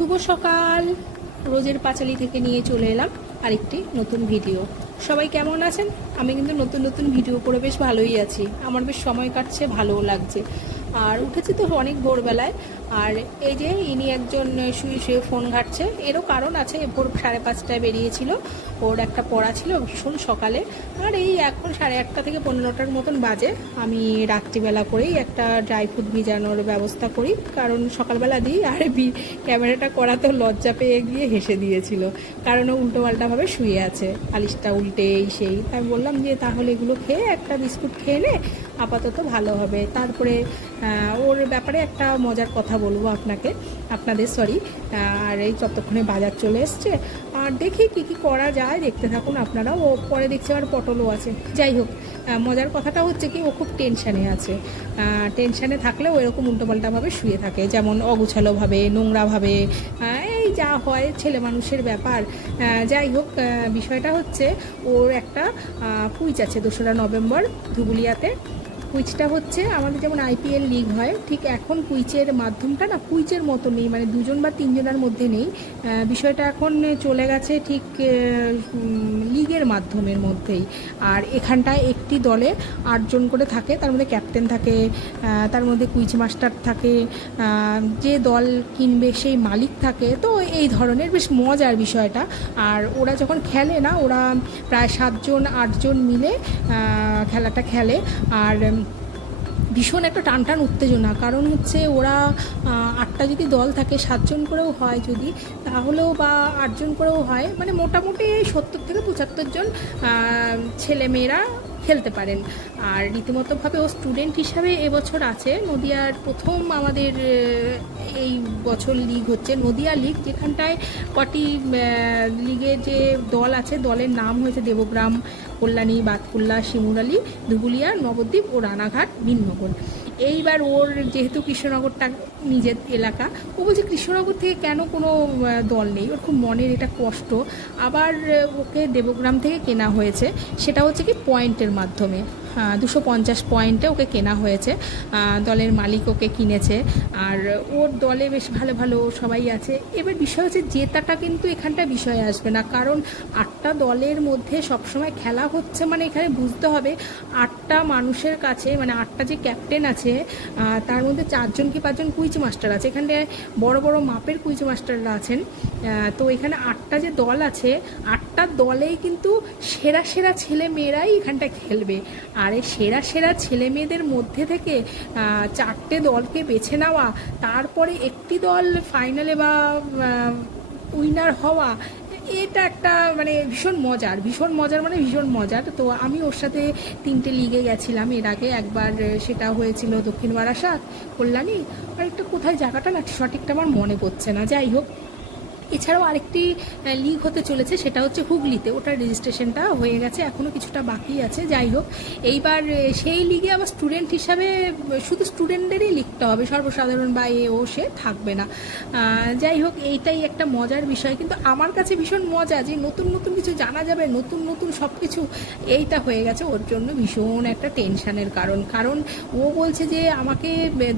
শুভ সকাল। রোজের পাঁচালী থেকে নিয়ে চলে এলাম আরেকটি নতুন ভিডিও। সবাই কেমন আছেন? আমি কিন্তু নতুন নতুন ভিডিও করে বেশ ভালোই আছি, আমার বেশ সময় কাটছে, ভালোও লাগছে। আর উঠেছি তো অনেক ভোরবেলায়, আর এই যে ইনি একজন শুয়ে শুয়ে ফোন ঘাটছে। এরও কারণ আছে, ভোর 5:30টায় বেরিয়েছিল, ওর একটা পড়া ছিল ভীষণ সকালে। আর এই এখন 8:30 থেকে 15টার মতন বাজে। আমি রাত্রিবেলা করেই একটা ড্রাই ফ্রুট ভিজানোর ব্যবস্থা করি, কারণ সকালবেলা দিই। আর ক্যামেরাটা করাতেও লজ্জা পেয়ে গিয়ে হেসে দিয়েছিল, কারণ ও উল্টোপাল্টাভাবে শুয়ে আছে, পালিশটা উল্টে এই সেই। আমি বললাম যে তাহলে এগুলো খেয়ে একটা বিস্কুট খেয়ে নে, আপাতত ভালো হবে। তারপরে ওর ব্যাপারে একটা মজার কথা বলবো আপনাদের সরি। আর এই ততক্ষণে বাজার চলে এসছে, আর দেখি কি কি করা যায়, দেখতে থাকুন আপনারা। ও পরে দেখছি আর পটলও আছে। যাই হোক, মজার কথাটা হচ্ছে কি, ও খুব টেনশানে আছে। টেনশানে থাকলেও এরকম উল্টোপাল্টাভাবে শুয়ে থাকে, যেমন অগুছালোভাবে, নোংরাভাবে, এই যা হয় ছেলে মানুষের ব্যাপার। যাই হোক, বিষয়টা হচ্ছে ওর একটা কুইজ আছে 2রা নভেম্বর ধুবুলিয়াতে। কুইজটা হচ্ছে আমাদের যেমন IPL লিগ হয়, ঠিক এখন কুইজের মাধ্যমটা না কুইজের মতো নেই, মানে 2জন বা 3জনের মধ্যে নেই। বিষয়টা এখন চলে গেছে ঠিক লিগের মাধ্যমের মধ্যেই। আর এখানটায় একটি দলে 8জন করে থাকে, তার মধ্যে ক্যাপ্টেন থাকে, তার মধ্যে কুইজ মাস্টার থাকে, যে দল কিনবে সেই মালিক থাকে। তো এই ধরনের বেশ মজার বিষয়টা। আর ওরা যখন খেলে না, ওরা প্রায় 7জন 8জন মিলে খেলাটা খেলে। আর ভীষণ একটা টান উত্তেজনা, কারণ হচ্ছে ওরা 8টা যদি দল থাকে, 7জন করেও হয় যদি, তাহলেও বা 8জন করেও হয়, মানে মোটামুটি 70 থেকে 75 জন ছেলেমেয়েরা খেলতে পারেন। আর রীতিমতোভাবে ও স্টুডেন্ট হিসাবে এবছর আছে। নদিয়ার প্রথম আমাদের এই বছর লিগ হচ্ছে, নদিয়া লিগ, যেখানটায় কটি লিগের যে দল আছে, দলের নাম হয়েছে দেবগ্রাম, কল্যাণী, বাতকুল্লা, শিমুরালী, ধুবুলিয়া, নবদ্বীপ ও রানাঘাট, ভিন্নগর। এইবার ওর যেহেতু কৃষ্ণনগরটা নিজের এলাকা, ও বলছে কৃষ্ণনগর থেকে কেন কোনো দল নেই, ওর খুব মনের এটা কষ্ট। আবার ওকে দেবগ্রাম থেকে কেনা হয়েছে, সেটা হচ্ছে কি পয়েন্টের মাধ্যমে। 250 পয়েন্টে ওকে কেনা হয়েছে, দলের মালিক ওকে কিনেছে। আর ওর দলে বেশ ভালো ভালো সবাই আছে। এবার বিষয় হচ্ছে জেতাটা কিন্তু এখানটা বিষয় আসবে না, কারণ 8টা দলের মধ্যে সবসময় খেলা হচ্ছে, মানে এখানে বুঝতে হবে 8টা মানুষের কাছে, মানে 8টা যে ক্যাপ্টেন আছে তার মধ্যে 4জন কি 5জন কুইজ মাস্টার আছে। এখানটায় বড় বড় মাপের কুইজ মাস্টাররা আছেন। তো এখানে 8টা যে দল আছে, 8টা দলেই কিন্তু সেরা সেরা ছেলে মেয়েরাই এখানটা খেলবে। আর এই সেরা সেরা ছেলে মেয়েদের মধ্যে থেকে 4টে দলকে বেছে নেওয়া, তারপরে একটি দল ফাইনালে বা উইনার হওয়া, এটা একটা মানে ভীষণ মজার। তো আমি ওর সাথে 3টে লিগে গেছিলাম এর আগে। একবার সেটা হয়েছিল দক্ষিণ বারাসাত, কল্যাণী, আর একটা কোথায় জায়গাটা না সঠিকটা আমার মনে পড়ছে না। যাই হোক, এছাড়াও আরেকটি লিগ হতে চলেছে, সেটা হচ্ছে হুগলিতে। ওটার রেজিস্ট্রেশনটা হয়ে গেছে, এখনও কিছুটা বাকি আছে। যাই হোক, এইবার সেই লিগে আবার স্টুডেন্ট হিসাবে শুধু স্টুডেন্টদেরই লিখতে হবে, সর্বসাধারণ বা সে থাকবে না। যাই হোক, এইটাই একটা মজার বিষয়। কিন্তু আমার কাছে ভীষণ মজা যে নতুন নতুন কিছু জানা যাবে, নতুন নতুন সব কিছু। এইটা হয়ে গেছে ওর জন্য ভীষণ একটা টেনশানের কারণ ও বলছে যে আমাকে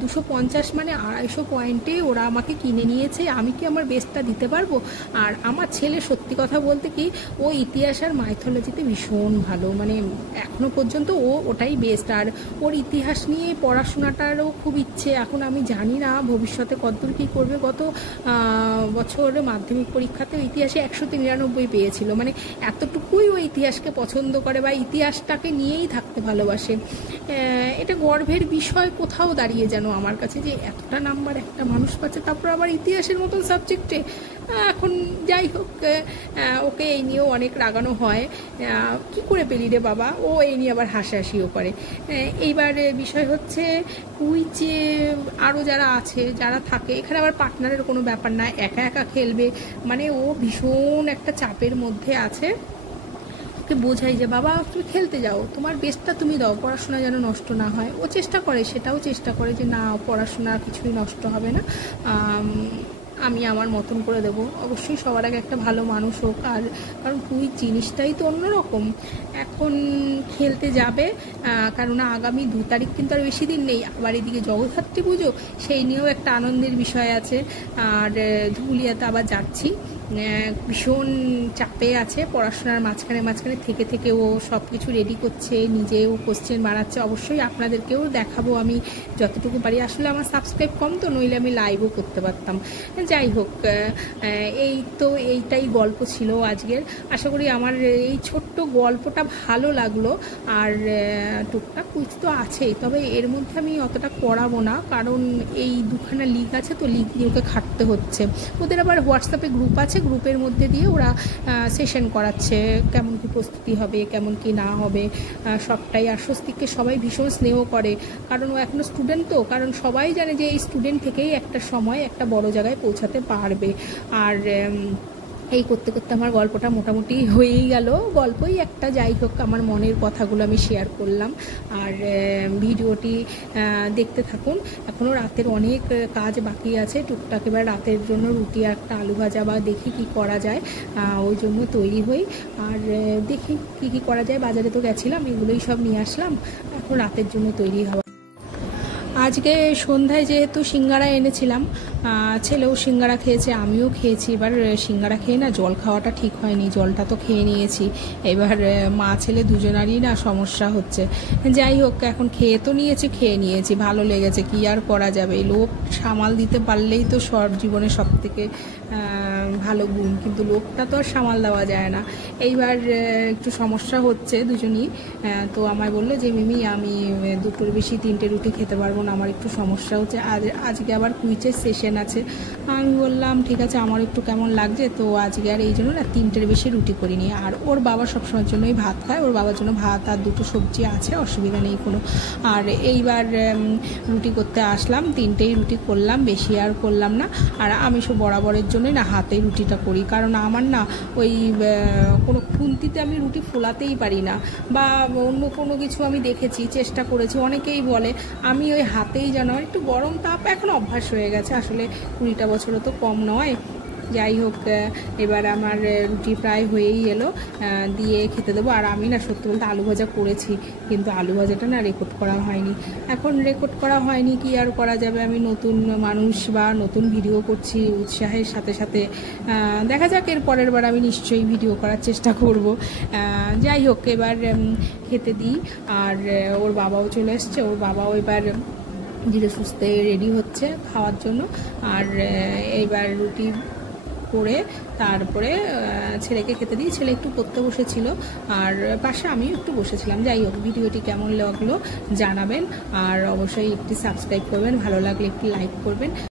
250 মানে 250 পয়েন্টে ওরা আমাকে কিনে নিয়েছে, আমি কি আমার বেস্টটা দিতে পারবো? আর আমার ছেলে সত্যি কথা বলতে কি, ও ইতিহাস আর মাইথোলজিতে ভীষণ ভালো, মানে এখনো পর্যন্ত ও ওটাই বেস্ট। আর ওর ইতিহাস নিয়ে পড়াশোনাটারও খুব ইচ্ছে। এখন আমি জানি না ভবিষ্যতে কতদূর কী করবে। গত বছর মাধ্যমিক পরীক্ষাতে ইতিহাসে 193 পেয়েছিল, মানে এতটুকুই ও ইতিহাসকে পছন্দ করে বা ইতিহাসটাকে নিয়েই থাকতে ভালোবাসে। এটা গর্বের বিষয় কোথাও দাঁড়িয়ে যেন আমার কাছে, যে এতটা নাম্বার একটা মানুষ পাচ্ছে, তারপর আবার ইতিহাসের মতন সাবজেক্টে। এখন যাই হোক, ওকে এই নিয়েও অনেক রাগানো হয়, কি করে পেলি রে বাবা, ও এই নিয়ে আবার হাসাহাসিও করে। এইবার বিষয় হচ্ছে কুইজে আরও যারা আছে, যারা থাকে এখানে, আবার পার্টনারের কোনো ব্যাপার না, একা একা খেলবে, মানে ও ভীষণ একটা চাপের মধ্যে আছে। ওকে বোঝাই যে বাবা তুমি খেলতে যাও, তোমার বেস্টটা তুমি দাও, পড়াশোনা যেন নষ্ট না হয়। ও চেষ্টা করে, সেটাও চেষ্টা করে যে না, পড়াশোনা কিছুই নষ্ট হবে না। আমি আমার মতন করে দেব। অবশ্যই সবার আগে একটা ভালো মানুষ হোক, আর কারণ কুইজ জিনিসটাই তো অন্যরকম। এখন খেলতে যাবে, কারণ আগামী 2 তারিখ কিন্তু আর বেশি দিন নেই, আবার এদিকে জগদ্ধাত্রী পুজো, সেই নিয়েও একটা আনন্দের বিষয় আছে। আর ধুলিয়াতে আবার যাচ্ছি, ভীষণ চাপে আছে, পড়াশোনার মাঝখানে থেকে ও সব কিছু রেডি করছে, নিজেও কোশ্চেন বানাচ্ছে। অবশ্যই আপনাদেরকেও দেখাবো আমি যতটুকু পারি। আসলে আমার সাবস্ক্রাইব কম তো, নইলে আমি লাইভও করতে পারতাম। যাই হোক, এইটাই গল্প ছিল আজকের। আশা করি আমার এই ছোট্ট গল্পটা ভালো লাগলো। আর টুকটাক কুইজ তো আছেই, তবে এর মধ্যে আমি অতটা করাবো না, কারণ এই 2খানা লিগ আছে তো, লিগ নিয়ে ওকে খাটতে হচ্ছে। ওদের আবার হোয়াটসঅ্যাপে গ্রুপ আছে, গ্রুপের মধ্যে দিয়ে ওরা সেশন করাচ্ছে, কেমন কি প্রস্তুতি হবে, কেমন কি না হবে সবটাই। আর স্বস্তিককে সবাই ভীষণ স্নেহ করে, কারণ ও এখনও স্টুডেন্ট তো, কারণ সবাই জানে যে এই স্টুডেন্ট থেকেই একটা সময় একটা বড় জায়গায় পৌঁছাতে পারবে। আর এই করতে আমার গল্পটা মোটামুটি হয়েই গেল। গল্পই একটা, যাই হোক, আমার মনের কথাগুলো আমি শেয়ার করলাম। আর ভিডিওটি দেখতে থাকুন। এখনও রাতের অনেক কাজ বাকি আছে টুকটাক। এবার রাতের জন্য রুটি আর একটা আলু ভাজা বা দেখি কি করা যায়, ওই জন্য তৈরি হই। আর দেখি কি করা যায়, বাজারে তো গেছিলাম, এগুলোই সব নিয়ে আসলাম, এখন রাতের জন্য তৈরি হওয়া। আজকে সন্ধ্যায় যেহেতু সিঙ্গারা এনেছিলাম, ছেলেও সিঙ্গারা খেয়েছে, আমিও খেয়েছি। এবার সিঙ্গারা খেয়ে না জল খাওয়াটা ঠিক হয়নি, জলটা তো খেয়ে নিয়েছি। এবার মা ছেলে দুজনারই না সমস্যা হচ্ছে। যাই হোক, এখন খেয়ে নিয়েছি, ভালো লেগেছে, কি আর করা যাবে। লোক সামাল দিতে পারলেই তো জীবনে সব থেকে ভালো গুণ, কিন্তু লোকটা তো আর সামাল দেওয়া যায় না। এইবার একটু সমস্যা হচ্ছে দুজনই। তো আমায় বললো যে মিমি, আমি 2টোর বেশি 3টে রুটি খেতে পারবো না, আমার একটু সমস্যা হচ্ছে। আজকে আবার কুইজের সেশন আছে। আমি বললাম ঠিক আছে, আমার একটু কেমন লাগছে, তো আজকে আর এই জন্য না 3টের বেশি রুটি করিনি। আর ওর বাবা সবসময়ের জন্যই ভাত খায়, ওর বাবার জন্য ভাত আর 2টো সবজি আছে, অসুবিধা নেই কোনো। আর এইবার রুটি করতে আসলাম, 3টেই রুটি করলাম, বেশি আর করলাম না। আর আমি সব বরাবরের জন্যই না হাতেই রুটিটা করি, কারণ আমার না ওই কোনো খুন্তিতে আমি রুটি ফোলাতেই পারি না, বা অন্য কোনো কিছু আমি দেখেছি, চেষ্টা করেছি, অনেকেই বলে। আমি ওই হাতেই যেন, একটু গরম তাপ এখন অভ্যাস হয়ে গেছে, আসলে 20টা বছরও তো কম নয়। যাই হোক, এবার আমার রুটি প্রায় হয়েই এলো, দিয়ে খেতে দেবো। আর আমি না সত্যি বলতে আলু ভাজা করেছি, কিন্তু আলু ভাজাটা না রেকর্ড করা হয়নি। এখন রেকর্ড করা হয়নি, কি আর করা যাবে, আমি নতুন মানুষ বা নতুন ভিডিও করছি, উৎসাহের সাথে সাথে দেখা যাক, এর পরের বার আমি নিশ্চয়ই ভিডিও করার চেষ্টা করব। যাই হোক, এবার খেতে দিই। আর ওর বাবাও চলে এসছে, ওর বাবাও এবার ধীরে সুস্থে রেডি হচ্ছে খাওয়ার জন্য। আর এইবার রুটি করে তারপরে ছেলেকে খেতে দিই। ছেলে একটু পড়তে বসেছিল, আর পাশে আমিও একটু বসেছিলাম। যাই হোক, ভিডিওটি কেমন লাগলো জানাবেন, আর অবশ্যই একটি সাবস্ক্রাইব করবেন, ভালো লাগলে একটি লাইক করবেন।